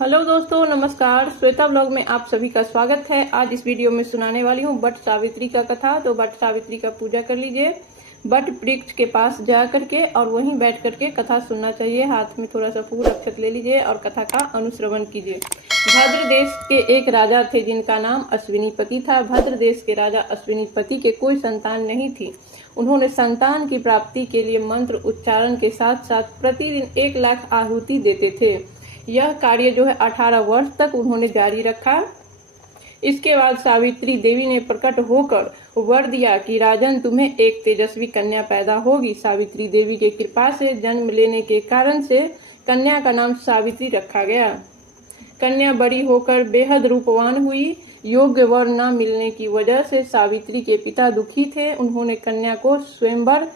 Hello दोस्तों, नमस्कार। Shweta blog में आप सभी का स्वागत है। आज इस वीडियो में सुनाने वाली हूँ वट सावित्री का कथा। तो वट सावित्री का पूजा कर लीजिए, वट वृक्ष के पास जा करके और वहीं बैठ करके कथा सुनना चाहिए। हाथ में थोड़ा सा फूल अक्षत ले लीजिए और कथा का अनुश्रवण कीजिए। भद्र देश के एक राजा थे जिनका नाम अश्विनीपति था। भद्र देश के राजा अश्विनीपति के कोई संतान नहीं थी। उन्होंने संतान की प्राप्ति के लिए मंत्र उच्चारण के साथ साथ प्रतिदिन 1 लाख आहुति देते थे। यह कार्य जो है 18 वर्ष तक उन्होंने जारी रखा। इसके बाद सावित्री देवी ने प्रकट होकर वर दिया कि राजन, तुम्हें एक तेजस्वी कन्या पैदा होगी। सावित्री देवी के कृपा से जन्म लेने के कारण से कन्या का नाम सावित्री रखा गया। कन्या बड़ी होकर बेहद रूपवान हुई। योग्य वर न मिलने की वजह से सावित्री के पिता दुखी थे। उन्होंने कन्या को स्वयंवर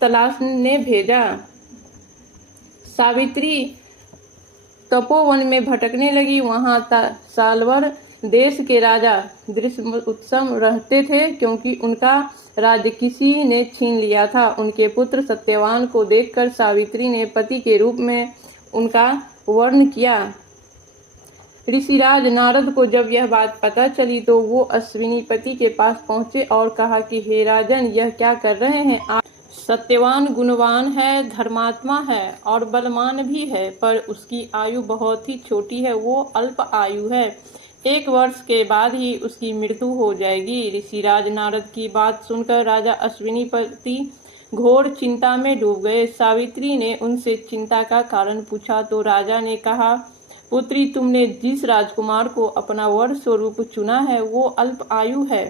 तलाशने भेजा। सावित्री तपोवन में भटकने लगी। वहां सालवर देश के राजा दृश्योत्सम रहते थे, क्योंकि उनका राज्य किसी ने छीन लिया था। उनके पुत्र सत्यवान को देखकर सावित्री ने पति के रूप में उनका वर्ण किया। ऋषिराज नारद को जब यह बात पता चली तो वो अश्विनीपति के पास पहुंचे और कहा कि हे राजन, यह क्या कर रहे हैं आप? सत्यवान गुणवान है, धर्मात्मा है और बलवान भी है, पर उसकी आयु बहुत ही छोटी है। वो अल्प आयु है। 1 वर्ष के बाद ही उसकी मृत्यु हो जाएगी। ऋषिराज नारद की बात सुनकर राजा अश्विनीपति घोर चिंता में डूब गए। सावित्री ने उनसे चिंता का कारण पूछा तो राजा ने कहा, पुत्री, तुमने जिस राजकुमार को अपना वर स्वरूप चुना है वो अल्प आयु है।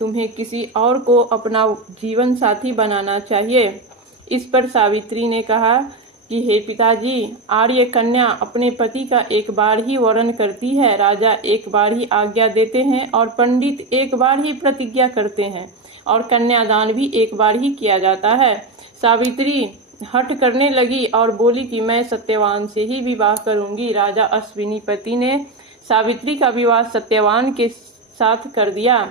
तुम्हें किसी और को अपना जीवन साथी बनाना चाहिए। इस पर सावित्री ने कहा कि हे पिताजी, आर्य कन्या अपने पति का एक बार ही वर्ण करती है। राजा एक बार ही आज्ञा देते हैं और पंडित एक बार ही प्रतिज्ञा करते हैं और कन्यादान भी एक बार ही किया जाता है। सावित्री हठ करने लगी और बोली कि मैं सत्यवान से ही विवाह करूंगी। राजा अश्विनीपति ने सावित्री का विवाह सत्यवान के साथ कर दिया।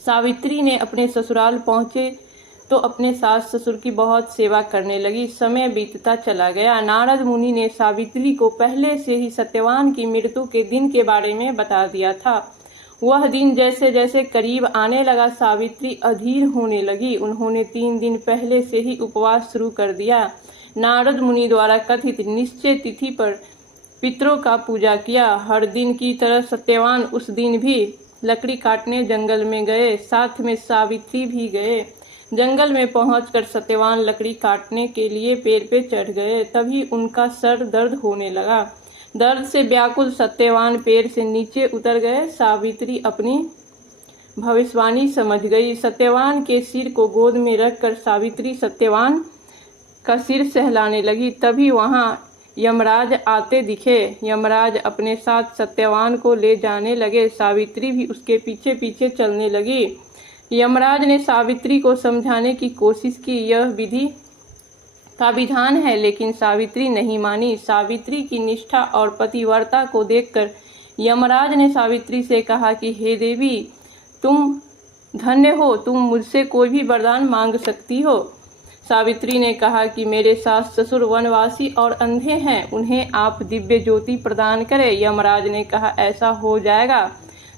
सावित्री ने अपने ससुराल पहुंचे तो अपने सास ससुर की बहुत सेवा करने लगी। समय बीतता चला गया। नारद मुनि ने सावित्री को पहले से ही सत्यवान की मृत्यु के दिन के बारे में बता दिया था। वह दिन जैसे जैसे करीब आने लगा, सावित्री अधीर होने लगी। उन्होंने 3 दिन पहले से ही उपवास शुरू कर दिया। नारद मुनि द्वारा कथित निश्चय तिथि पर पितरों का पूजा किया। हर दिन की तरह सत्यवान उस दिन भी लकड़ी काटने जंगल में गए। साथ में सावित्री भी गए। जंगल में पहुंचकर सत्यवान लकड़ी काटने के लिए पेड़ पे चढ़ गए। तभी उनका सर दर्द होने लगा। दर्द से व्याकुल सत्यवान पेड़ से नीचे उतर गए। सावित्री अपनी भविष्यवाणी समझ गई। सत्यवान के सिर को गोद में रखकर सावित्री सत्यवान का सिर सहलाने लगी। तभी वहां यमराज आते दिखे। यमराज अपने साथ सत्यवान को ले जाने लगे। सावित्री भी उसके पीछे पीछे चलने लगी। यमराज ने सावित्री को समझाने की कोशिश की। यह विधि का विधान है, लेकिन सावित्री नहीं मानी। सावित्री की निष्ठा और पतिव्रता को देखकर यमराज ने सावित्री से कहा कि हे देवी, तुम धन्य हो, तुम मुझसे कोई भी वरदान मांग सकती हो। सावित्री ने कहा कि मेरे सास ससुर वनवासी और अंधे हैं, उन्हें आप दिव्य ज्योति प्रदान करें। यमराज ने कहा, ऐसा हो जाएगा,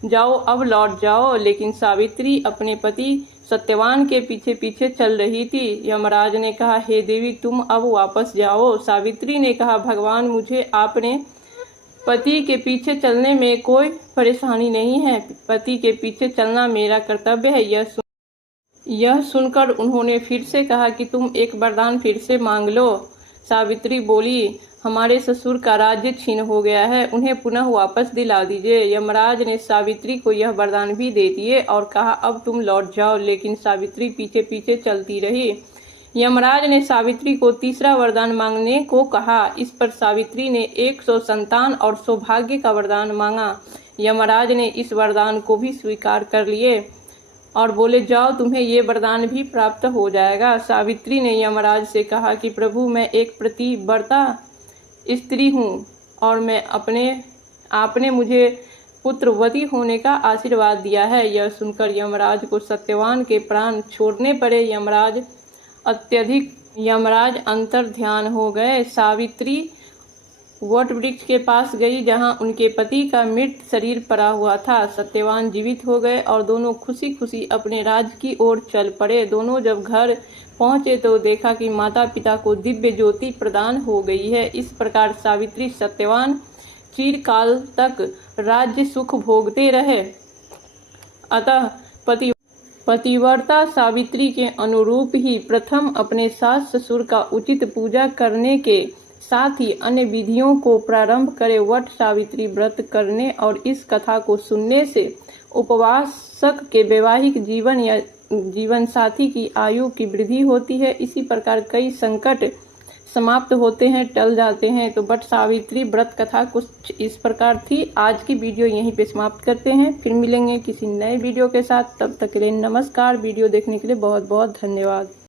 जाओ अब लौट जाओ। लेकिन सावित्री अपने पति सत्यवान के पीछे पीछे चल रही थी। यमराज ने कहा, हे देवी, तुम अब वापस जाओ। सावित्री ने कहा, भगवान, मुझे आपने पति के पीछे चलने में कोई परेशानी नहीं है। पति के पीछे चलना मेरा कर्तव्य है। यह सुनकर उन्होंने फिर से कहा कि तुम एक वरदान फिर से मांग लो। सावित्री बोली, हमारे ससुर का राज्य छीन हो गया है, उन्हें पुनः वापस दिला दीजिए। यमराज ने सावित्री को यह वरदान भी दे दिए और कहा, अब तुम लौट जाओ। लेकिन सावित्री पीछे पीछे चलती रही। यमराज ने सावित्री को तीसरा वरदान मांगने को कहा। इस पर सावित्री ने 100 संतान और सौभाग्य का वरदान मांगा। यमराज ने इस वरदान को भी स्वीकार कर लिए और बोले, जाओ, तुम्हें ये वरदान भी प्राप्त हो जाएगा। सावित्री ने यमराज से कहा कि प्रभु, मैं एक पतिव्रता स्त्री हूँ और मैं आपने मुझे पुत्रवती होने का आशीर्वाद दिया है। यह सुनकर यमराज को सत्यवान के प्राण छोड़ने पड़े। यमराज अंतर ध्यान हो गए। सावित्री वट वृक्ष के पास गई जहां उनके पति का मृत शरीर पड़ा हुआ था। सत्यवान जीवित हो गए और दोनों खुशी खुशी अपने राज्य की ओर चल पड़े। दोनों जब घर पहुंचे तो देखा कि माता पिता को दिव्य ज्योति प्रदान हो गई है। इस प्रकार सावित्री सत्यवान चिरकाल तक राज्य सुख भोगते रहे। अतः पतिव्रता सावित्री के अनुरूप ही प्रथम अपने सास ससुर का उचित पूजा करने के साथ ही अन्य विधियों को प्रारंभ करे। वट सावित्री व्रत करने और इस कथा को सुनने से उपवासक के वैवाहिक जीवन या जीवन साथी की आयु की वृद्धि होती है। इसी प्रकार कई संकट समाप्त होते हैं, टल जाते हैं। तो वट सावित्री व्रत कथा कुछ इस प्रकार थी। आज की वीडियो यहीं पे समाप्त करते हैं, फिर मिलेंगे किसी नए वीडियो के साथ। तब तक के लिए नमस्कार। वीडियो देखने के लिए बहुत बहुत धन्यवाद।